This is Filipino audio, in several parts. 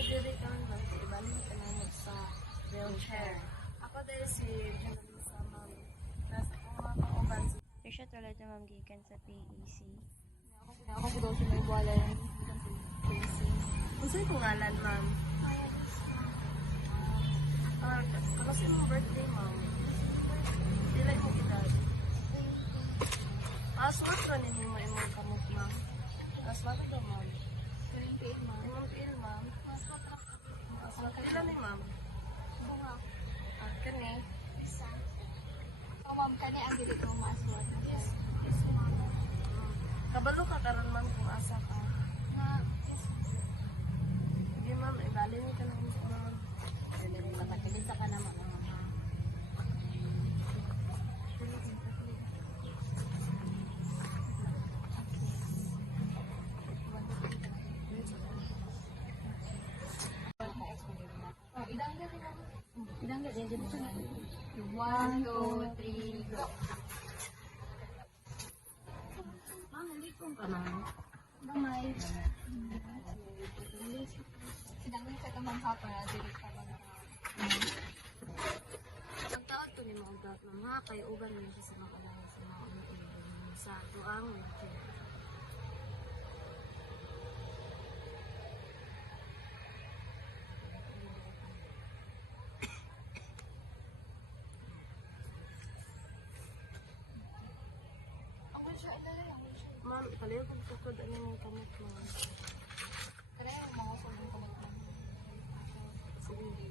may diri karon ba ibalik ka na mo sa wheelchair. Ako dahil si Janalisa ma'am. Nasa akong mga kauban. Siya tulad na ma'am gikan sa PEC. Ako po daw siya may buwala yung PEC. Kung sa'yo pangalan ma'am? Kasi mo birthday ma'am. Dilay mo kita. Aswat ka ninyo mo imong kamot ma'am. Aswat ka ma'am. Imong piil ma'am. Aswat ka ilan ni ma'am? Kani? Ma'am, kani ang dili ko maaswat. Kabalo ka karon ma'am kung asa ka. Hindi ma'am, ibalin ka na ma'am. Matakilisa ka naman mga ma'am. Idang din din. 1, 2, 3, go. Ma'am, hindi ko ka na. Damay. Idang din sa tamang hapa na dili ka ba. Ang taon to ni mga ugat ma'am ha, kay uban mo siya sa mga kailangan sa mga sa tuang wheelchair. Ako siya, dali. Ma'am, palayo kong tukod ano yung kamot ma'am. Kaya yung mga sulong ko naman. Sige.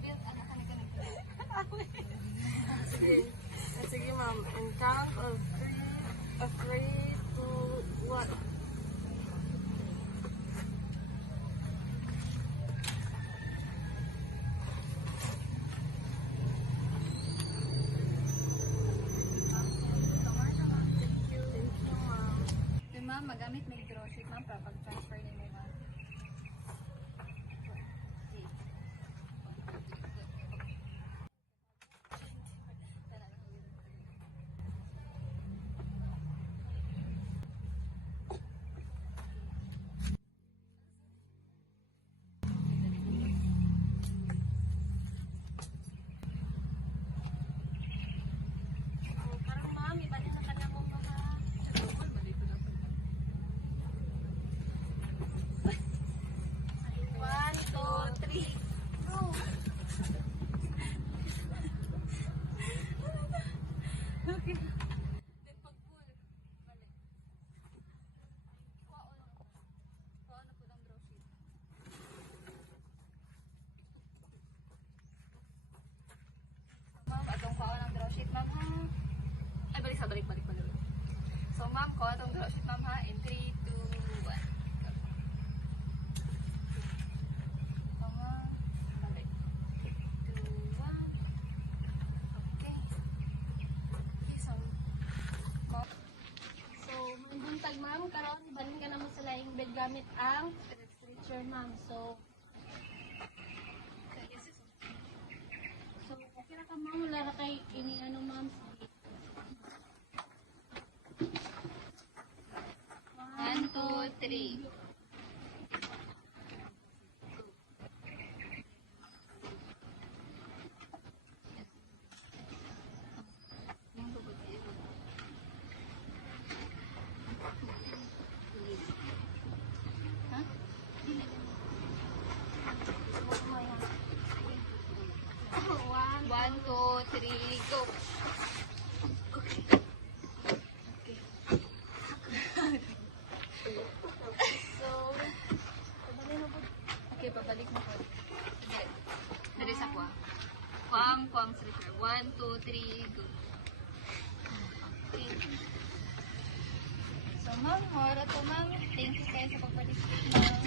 Biyan, anak ka na ka Sige. Sige ma'am, in count of 3, 2, 1. Ma'am, magamit may draw sheet ma'am para pag-transfer ni mo ma'am. Parang ma'am, ibalik na kanya mo mga. One, two, three. Go. Okay. Then pag-pull, balik. Kuha na po ng draw sheet. Ma'am, atong kuha ng draw sheet ma'am ha. Ay, balik. So ma'am, kuha itong draw sheet ma'am ha. In 3, 2, 1. Balik. 2, 1. Okay. Okay, so may buntag ma'am, karon balin ka naman sa laing bed gamit ang stretcher ma'am. So okay ra ka ma'am, wala ra kay ini ano ma'am. 1, 2, 3. One, two, three, go. Okay, pabalik mo po. Dari sa kuha. Kuang, slipper. 1, 2, 3, go. Okay. So, ma'am, mora to, ma'am. Thank you kayo sa pag-participate, ma'am.